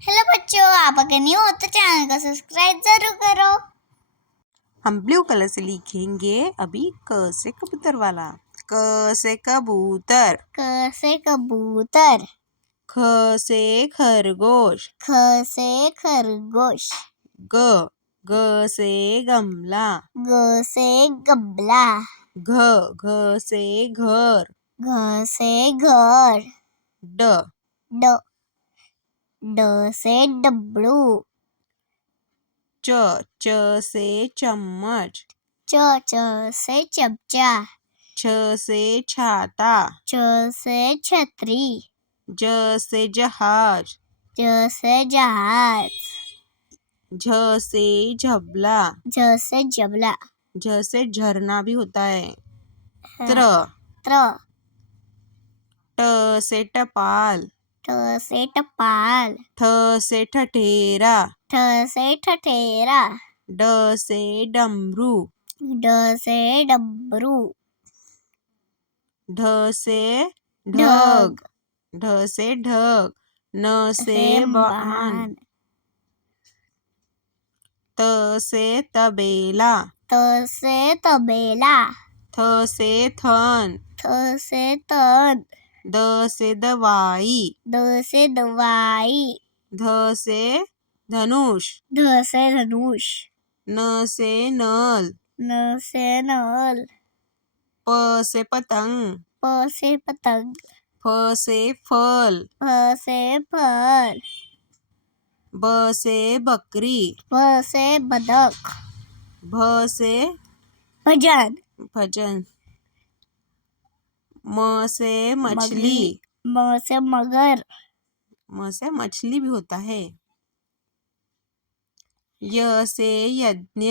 Hello बच्चों, आप अगर न्यू हो तो चैनल को सब्सक्राइब जरूर करो। हम ब्लू कलर से लिखेंगे अभी क से कबूतर वाला। क से कबूतर, क से कबूतर, ख से खरगोश, ख से खरगोश, ग ग से गमला, ग से गबला, घ घ से घर, घ से घर, ड ड ड से डब्लू, च च से चम्मच, च च से चमचा, छ से छाता, छ से छतरी, ज से जहाज, ज से जहाज, झ से झबला, झ से जबला, झ से झरना भी होता है। त्र त्र ट से टपाल, ठ से टपाल, ठ से ठठेरा, ठ से ठठेरा, ड से डमरू, ड से डमरू, ढ से ढग, ढग, ढ से ढग, न से वाहन, त से तबेला, त से तबेला, थ से थन, थ से तन, द से दवाई, द से दवाई, ध से धनुष, ध से धनुष, न से नल, न से नल, प से पतंग, प से पतंग, फ से फल, फ से फल, ब से बकरी, भ से बदक, भ से भजन, भजन, म से मछली, म से मगर, म से मछली भी होता है। य से यज्ञ,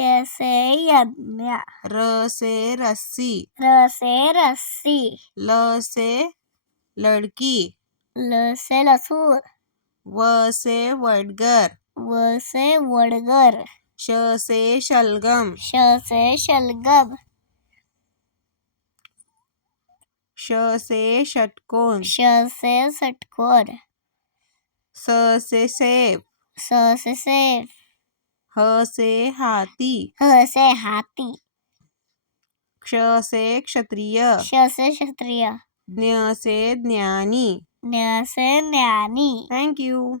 य से यज्ञ, र से रस्सी, र से रस्सी, ल से लड़की, ल से लसूर, व से वडगर, व से वडगर, श से शलगम, श से शलगम, श से षटकोण, श से षटकोर, स से सेब, स से सेब, ह से हाथी, ह से हाथी, क्ष से क्षत्रिय, श से क्षत्रिय, ज्ञ से ज्ञानी। न्य से न्यानी। Thank you.